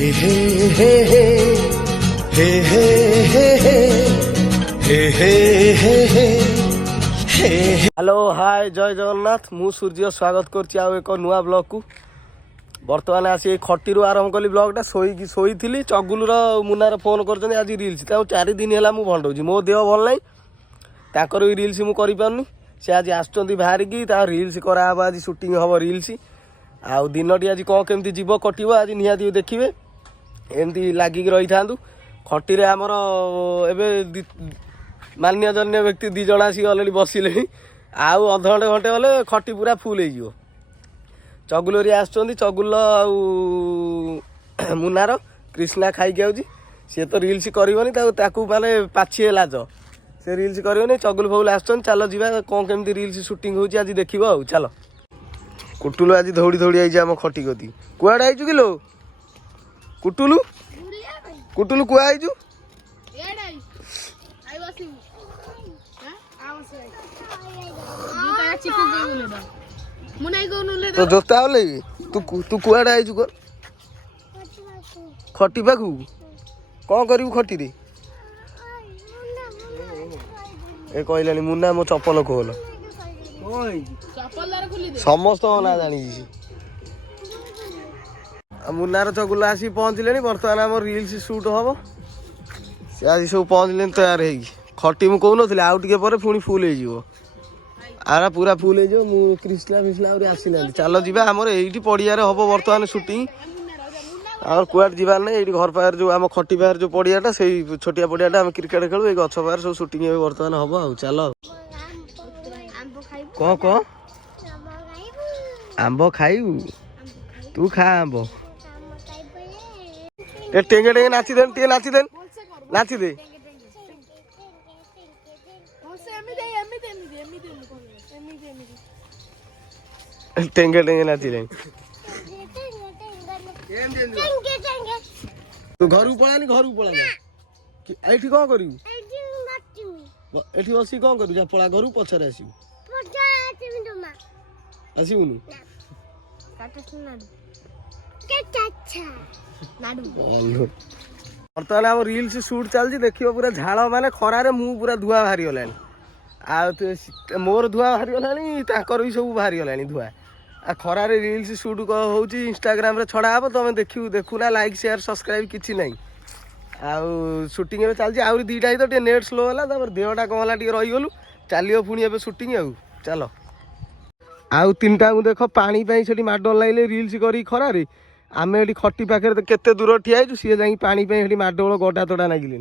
Hello hi जय जगन्नाथ मु सूर्य स्वागत करछि आ एक नुआ ब्लॉग को बर्तमान आसी खटी आरंभ कली ब्लॉगटा शोई चगुलूर मुनार फोन कर आज रिल्स 4 दिन है मुझे भंडाऊँ मो देह भल ना ताकर भी रिल्स मुझे पार्नी सी आज आसुँच बाहरिकी रिल्स कराब आज शूटिंग हम रिल्स आउ दिनटी आज कौन केमती जीव कटिव आज निहाती देखिए एमती लगिक रही था खटी आमर एवं मान्यजन्य व्यक्ति दी जन आसिक अलरेडी बसिले आउ अध घंटे घंटे गले खटी पूरा फुल हो चगुलोरी आसुँच चगुल मुनार कृष्णा खाई आउची सी तो रिल्स करनी माने पाछी लाज से रिल्स करनी चगुल फगुल आसुँच चलो जी कौन केमती रिल्स शूटिंग हो आज देखो आउ चलो कुटुलु आज दौड़ी दौड़ी आई आम खटी गति कुआड़े आईचु किलो कुटुलु कुटुलु कुआ आईचु तो जोता होले तू कुआड़े आईचु कर खटी पाखु कौन करू खटी रे ए कहलानी मुन्ना मो चप्पल खोल समस्त ना जानी मुन्नार चगुला आसी पहुँचले बर्तमान आम रिल्स सुट हम सी आज सब पहुँचले तैयार हो खटी मुझे कहून आउ टे पर पुणी फुल हो आरा पूरा फुल हो कृष्णा फिष्णा आसी ना चल जा आम ये पड़िया हम बर्तमान शूटिंग आम कुआड जबार ना ये घर पाखे जो आम खटी पाखे जो पड़ियाटा से छोटिया पड़ियाटा आम क्रिकेट खेलु ये गछ पाखे सब शूटिंग बर्तमान हम आउ चल कौन कौन आंब खाइबू तू खा आंब टेंगे टेंगे नाची दे नाची दे टेंगे टेंगे नाची दे तू घर पलानी एठी कौन करू एठी बसी कौन करू जा पला घर पछरे आसीबू आसीबुनु बर्तमान आम रिल्स सुट चलती देखिए पूरा झाड़ माने खरारे मु पूरा धुआ बाहरी गला मोर धुआ बाहरी गला भी सब बाहरी गला धुआ आ खरारे रिल्स सुट हो इंस्टाग्राम रे छड़ा हम तुम देखुना लाइक शेयर सब्सक्राइब किसी ना आउ शूटिंग चलती आउरी दीटा ही तो नेट स्लो है देहटा कौन है रहीगलु चलो पुणी ए शूटिंग आउ चलो आउ तीनटा देख पानी से माडल लाइले रिल्स करी खरारे आम ये खटी पाखे केते दूर ठिया सी जा पानी माडल गड़ा तड़ा नागिले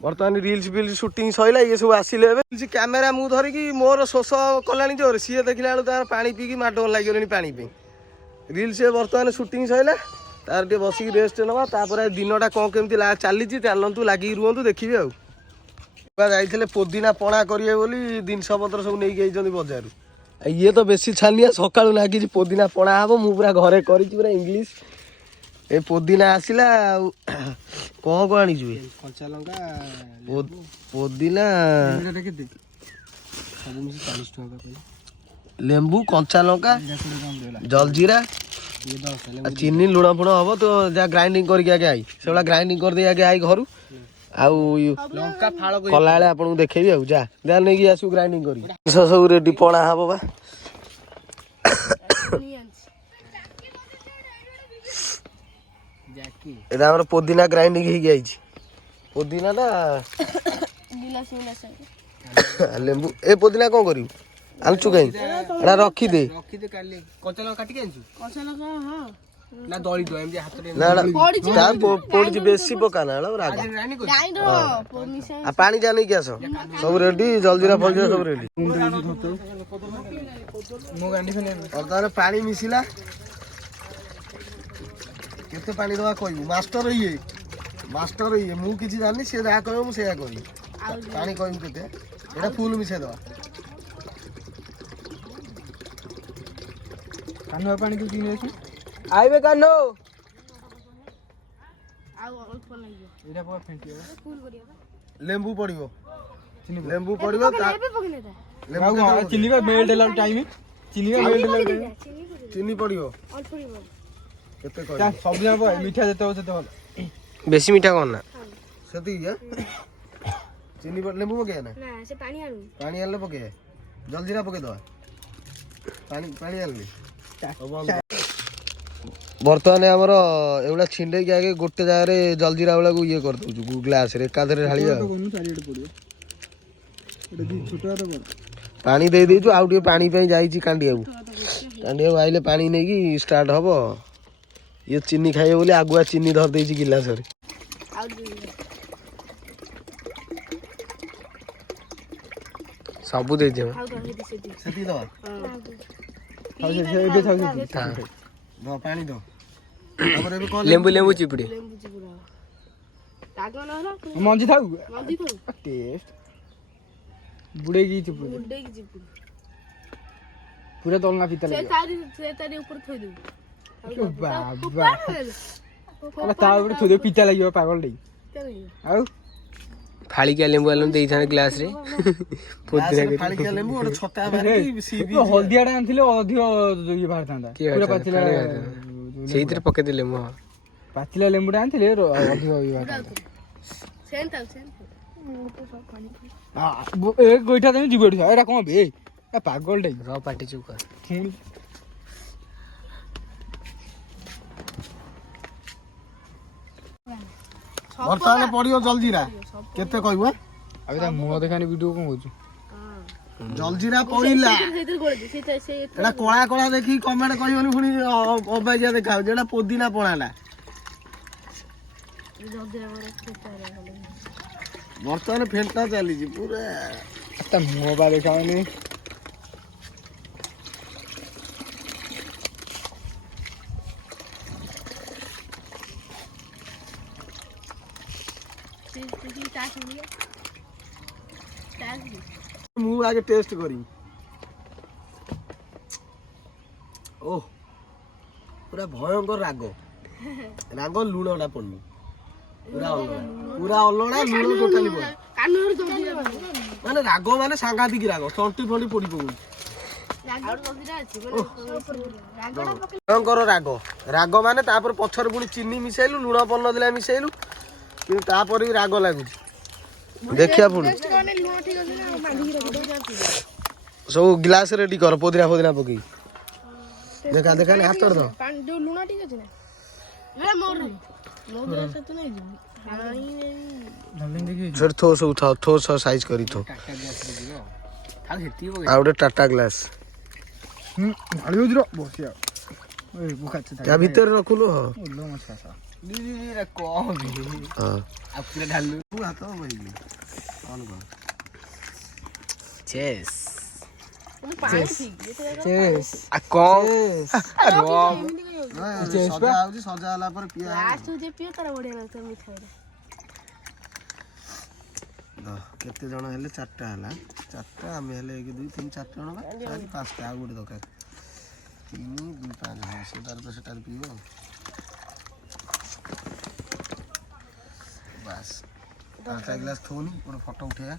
बर्तमान रिल्स फिल्स शूटिंग सैला ये सब आसिले कैमेरा मु धरिकी मोर शोष कला जोर सी देखला तार पानी पीकी माडल लगे पानी रिल्स बर्तमान शूटिंग सैला तार टे बसिक रेस्ट नवा दिनटा कौन केमती चली चलतु लगे रुहतु देखिए आउ जाइए पुदीना पणा करेंगे बोली जिनस पत्र सब नहीं बजार ये तो बेसी छानिया सका लगी पुदीना पणा हम मु पूरा घरे करी पूरा इंग्लिश ए पुदीना आसला कौन कौन आनी कंचा लंका पुदीना लेंबू कंचा लंका जलजीरा चीनी लुण फुण हम तो जहाँ ग्राइंडिंग करके आगे आई से ग्राइंडिंग कर दे आगे आई घर कला आपको देखेबी आउ जा नहीं आसू ग्राइंडिंग कर सब रेडी पणा हम बा এটা আমরা পুদিনা গ্রাইন্ডিং হয়ে গিয়েছি পুদিনাটা লেম্বু এই পুদিনা কোন করিব আনছু কাই এটা রখি দে কালি কচা লঙ্কা কাটি আনছু কচা লঙ্কা হ্যাঁ না দড়ি দো এমনি হাতরে না তা পড়জি বেশি পকা না রাগ আ পানি জানি কি আছো সব রেডি জলজিরা ফলজিরা সব রেডি মো গান্ডি ফেলে আর তারে পানি মিশিলা केते पानी दवा कहबू मास्टर ये मु किछि जानि से जा कहबो मु से जा करी पानी कहबू केते एटा फुल मिसे दवा कानो पानी तू किने अछि आइबे कानो आ अल्प लागियो एटा पर फेंटियो फुल करियो लेंबू पड़ियो लेंबू पड़ियो लेंबू चीनी का मेल्ट होला टाइम चीनी का मेल्ट होला चीनी पड़ियो अल्प पड़ियो କେତେ କହିବ ସବୁ ଯାକ ମିଠା ଯେତେ ହବ ସେତେ ଭଲ। ବେଶୀ ମିଠା କର ନା ସେତିକି ଚିନି ଲେମ୍ବୁ ପକେଇବା ନା ସେ ପାଣି ଆଣିଲେ ପକେଇବା ଜଲଜିରା ପକେଇଦବା ପାଣି ଆଣିଲି ବର୍ତ୍ତମାନ ଆମର ଏଗୁଡ଼ା ଛିଣ୍ଡେଇକି ଆଗେ ଗୋଟେ ଜାଗାରେ ଜଲଜିରା ଗୁଡ଼ାକୁ ଇଏ କରିଦେଉଛୁ ଗ୍ଲାସରେ ଏକାଥରେ ଢାଳିବା ପାଣି ଦେଇ ଦେଇଛୁ ଆଉ ଟିକେ ପାଣି ପାଇଁ ଯାଇଛି କାଣ୍ଡିଆକୁ ଆଇଲେ ପାଣି ନେଇକି ଷ୍ଟାର୍ଟ ହବ ଇଏ ଚିନି ଖାଇବ ବୋଲି ଆଗୁଆ ଚିନି ଧରିଦେଇଛି ଗିଲାସରେ ସବୁ ଦେଇଛି ସେତିକି ଦବା ପାଣି ଦବ ଲେମ୍ବୁ ଲେମ୍ବୁ ଚିପୁଡ଼ି ମଞ୍ଜି ଥାଉ ଟେଷ୍ଟ ବୁଡେଇକି ଚିପୁଡ଼ି ପୁରା ତଳନା ପିତା ଲାଗିବ ତା ଉପରେ ଥୋଇ ପିତା ଲାଗିବ ପାଗଳ ଦେଇ ଆଉ ଫାଳିକିଆ ଲେମ୍ବୁ ଆଲୁ ଦେଇଥାନ୍ତି ଗ୍ଲାସରେ ହଳଦିଆ ଟା ଆଣିଥିଲେ ଅଧିକ ଇଏ ବାହାରିଥାନ୍ତା ପୁରା ପାଚିଲା ସେଇଥିରେ ପକେଇଦେଲେ ଲେମ୍ବୁ ପାଚିଲା ଲେମ୍ବୁ ଟା ଆଣିଥିଲେ ଅଧିକ ଇଏ ବାହାରିଥାନ୍ତା ଏ ଗୋଇଠା ତମେ ଯିବ ଏଇଟା କଣ ବେ ପାଗଳ ଟା ର ପାଟି ଚୁପ କର ବର୍ତ୍ତମାନ ପଡିବ ଜଲଜିରା କେତେ କହିବ ଆଉ ତା ମୁହଁ ଦେଖାନି ଭିଡିଓ କଣ କହୁଛୁ ଜଲଜିରା ପଡିଲା ଏଟା କଳା କଳା ଦେଖିକି କମେଣ୍ଟ କରିବନି ପୁଣି ଅବାଗିଆ ଦେଖାଉଛି ଏଟା ପୋଦିନା ପଣାଟା ବର୍ତ୍ତମାନ ଫେଣ୍ଟା ଚାଲିଛି ପୁରା ତା ମୁହଁ ବା ଦେଖାଉନି ମୁଁ ଆगे ଟେଷ୍ଟ କରିବି ଓହ ପୁରା ଭୟଙ୍କର ରାଗ ଲୁଣଟା ପଡୁନି ପୁରା ଅଲଣା ଲୁଣ ଟୋଟାଲି ମାନେ ରାଗ ମାନେ ସାଂଘାତିକ ରାଗ ତଣ୍ଟି ଫଣ୍ଟି ପୋଡି ପକଉଛି ଭୟଙ୍କର ରାଗ ମାନେ ତାପରେ ପଛରେ ପୁଣି ଚିନି ମିଶେଇଲୁ ଲୁଣ ପଡୁନଥିଲା ମିଶେଇଲୁ କିନ୍ତୁ ତାପରେ ବି ରାଗ ଲାଗୁଛି ଦେଖିବା ପୁଣି ସବୁ ଗ୍ଲାସ ରେଡି କର ପୋଦିନା ପକେଇ ଦେଖା ହାତ ଥୋ ସବୁ ଥୋ ସାଇଜ କରି ଥୋ ଆଉ ଗୋଟେ ଟାଟା ଗ୍ଲାସ ତା ଭିତରେ ରଖୁଲୁ ସଜା ହେଲା ପରେ କେତେ ଜଣ ହେଲେ ଚାରିଟା ହେଲା ଆମେ ହେଲେ 1 2 3 4 ଜଣ 4 5ଟା ଆଉ ଗୋଟେ ଦରକାର 3 2 5 ସେଟାରେ ପିଇବ ବାସ୍ 5ଟା ଗ୍ଲାସ ଥୋନି ଗୋଟେ ଫଟୋ ଉଠେଇବା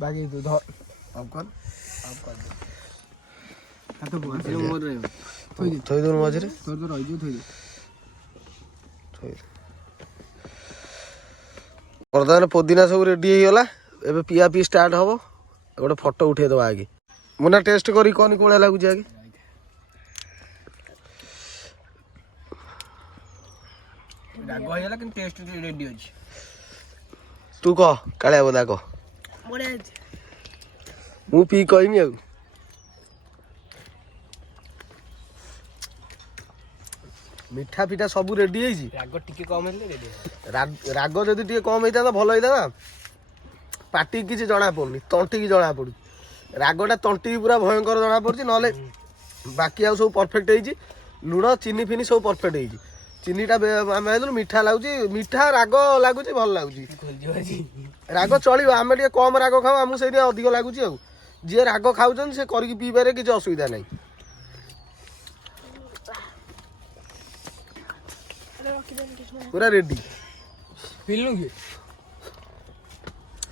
ବାକି ତୁ ଧର ପପକର୍ନ ଥୋଇ ଦଉନ ମଝିରେ ତୋର ତ ରହିଯିବ ବର୍ତ୍ତମାନ ପୋଦିନା ସବୁ ରେଡି ହେଇଗଲା ଏବେ ପିଆ ଷ୍ଟାର୍ଟ ହବ ଗୋଟେ ଫଟୋ ଉଠେଇଦବା ଆଗେ ମୁନା ଟେଷ୍ଟ କରି କହନି କୋଳିଆ ଲାଗୁଛି ଆଗେ ରାଗ ହେଇଗଲା କିନ୍ତୁ ଟେଷ୍ଟ ରେଡି ଅଛି ତୁ କହ କାଳିଆ ବୋଦା କହ ମୁଁ ପିଇ କହିମି ଆଉ ମିଠା ଫିଠା ସବୁ ରେଡି ହେଇଛି ରାଗ ଟିକେ କମ ହେଲେ ରେଡି ରାଗ ଯଦି ଟିକେ କମ ହେଇଥାନ୍ତା ଭଲ ହେଇଥାନ୍ତା ପାଟିକି କିଛି ଜଣା ପଡୁନି ତଣ୍ଟିକି ଜଣା ପଡୁଛି ରାଗଟା ତଣ୍ଟିକି ପୁରା ଭୟଙ୍କର ଜଣା ପଡୁଛି ନହେଲେ ବାକି ଆଉ ସବୁ ପରଫେକ୍ଟ ହେଇଛି ଲୁଣ ଚିନି ଫିନି ସବୁ ପରଫେକ୍ଟ ହେଇଛି ଚିନିଟା ଆମେ ହେଇଥିଲୁ ମିଠା ଲାଗୁଛି ମିଠା ରାଗ ଲାଗୁଛି ଭଲ ଲାଗୁଛି ରାଗ ଚଳିବ ଆମେ ଟିକେ କମ ରାଗ ଖାଉ ଆମକୁ ସେଇଥିପାଇଁ ଅଧିକ ଲାଗୁଛି ଆଉ ଯିଏ ରାଗ ଖାଉଛନ୍ତି ସେ କରିକି ପିଇବାରେ କିଛି ଅସୁବିଧା ନାହିଁ ପୁରା ରେଡି ପିଲୁ କି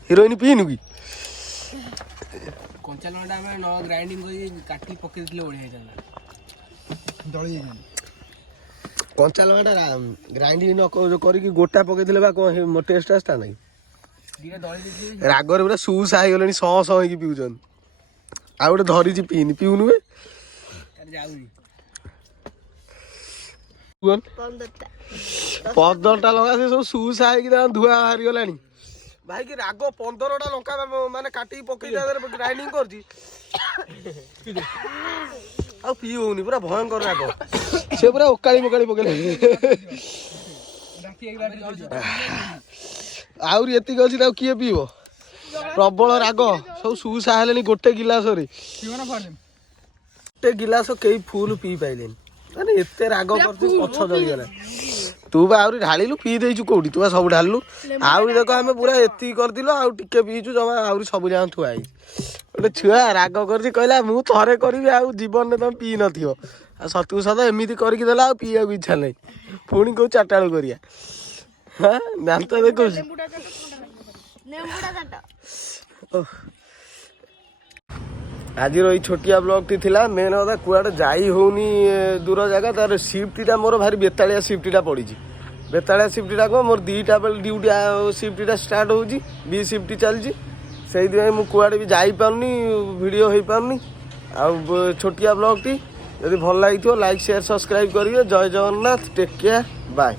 ହିରୋଇନ ପିଇନୁ କି କଞ୍ଚା ଲଙ୍କା ଆମେ ନ ଗ୍ରାଇଣ୍ଡିଙ୍ଗ କରି କାଟି ପକେଇ ଦେଇଥିଲେ ବଢିଆ ହେଇଥାନ୍ତା ଦଳି କଞ୍ଚା ଲଙ୍କାଟା ଗ୍ରାଇଣ୍ଡିଙ୍ଗ ନ କରିକି ଗୋଟା ପକେଇଥିଲେ ବା କ'ଣ ଟେଷ୍ଟ ଆସିଥାନ୍ତା କି? ରାଗରେ ପୁରା ସୁସା ହେଇଗଲେଣି, ଶହ ଶହ ହେଇକି ପିଉଛନ୍ତି। ଆଉ ଗୋଟେ ଧରିଛି ପିଇନି, ପିଉନୁ ବେ 15ଟା ଲଙ୍କା ସେ ସବୁ ସୁସା ହେଇକି ତାଙ୍କ ଧୂଆ ବାହାରିଗଲାଣି। ଭାଇ କି ରାଗ 15ଟା ଲଙ୍କା ମାନେ କାଟିକି ପକେଇ ତା ଦେହରେ ଗ୍ରାଇଣ୍ଡିଙ୍ଗ କରିଛି, ଆଉ ପିଇ ହଉନି, ପୁରା ଭୟଙ୍କର ରାଗ। ସେ ପୁରା ଓକାଳି ମୋକାଳି ପକେଇଲେ। ଆହୁରି ଏତିକି ଅଛି, ତାକୁ କିଏ ପିଇବ? ପ୍ରବଳ ରାଗ, ସବୁ ସୁସା ହେଲେଣି ଗୋଟେ ଗିଲାସରେ। ଗୋଟେ ଗିଲାସ କେହି ଫୁଲ ପିଇ ପାଇଲେନି, ମାନେ ଏତେ ରାଗ କରୁଛୁ ପଛ ଜଳିଗଲା। ତୁ ବା ଆହୁରି ଢାଳିଲୁ, ପିଇ ଦେଇଛୁ କୋଉଠି? ତୁ ବା ସବୁ ଢାଳିଲୁ। ଆହୁରି ଦେଖ ଆମେ ପୁରା ଏତିକି କରିଥିଲୁ, ଆଉ ଟିକେ ପିଇଛୁ ଜମା, ଆହୁରି ସବୁ ଯାକ ଥୁଆ ହେଇଛି। ଗୋଟେ ଛୁଆ ରାଗ କରୁଛି, କହିଲା ମୁଁ ଥରେ କରିବି, ଆଉ ଜୀବନରେ ତମେ ପିଇ ନଥିବ। ଆଉ ସତକୁ ସତ ଏମିତି କରିକି ଦେଲା, ଆଉ ପିଇବାକୁ ଇଚ୍ଛା ନାହିଁ। ପୁଣି କୋଉ 4ଟା ବେଳକୁ କରିବା। ହଁ ଦାନ୍ତ ଦେଖୁଛୁ। ଆଜିର ଏଇ ଛୋଟିଆ ବ୍ଲଗଟି ଥିଲା। ମେନ୍ କଥା କୁଆଡ଼େ ଯାଇ ହେଉନି ଦୂର ଜାଗା। ତାର ସିଫ୍ଟଟା ମୋର ଭାରି ବେତାଳିଆ ସିଫ୍ଟଟା ପଡ଼ିଛି। ବେତାଳିଆ ସିଫ୍ଟଟା କ'ଣ, ମୋର 2ଟା ବେଳେ ଡ୍ୟୁଟି ସିଫ୍ଟଟା ଷ୍ଟାର୍ଟ ହେଉଛି, ବି ସିଫ୍ଟ ଚାଲିଛି। ସେଇଥିପାଇଁ ମୁଁ କୁଆଡ଼େ ବି ଯାଇପାରୁନି, ଭିଡ଼ିଓ ହେଇପାରୁନି। ଆଉ ଛୋଟିଆ ବ୍ଲଗଟି ଯଦି ଭଲ ଲାଗିଥିବ ଲାଇକ୍ ସେୟାର ସବସ୍କ୍ରାଇବ୍ କରିବେ। ଜୟ ଜଗନ୍ନାଥ, ଟେକ୍ କେୟାର, ବାଏ।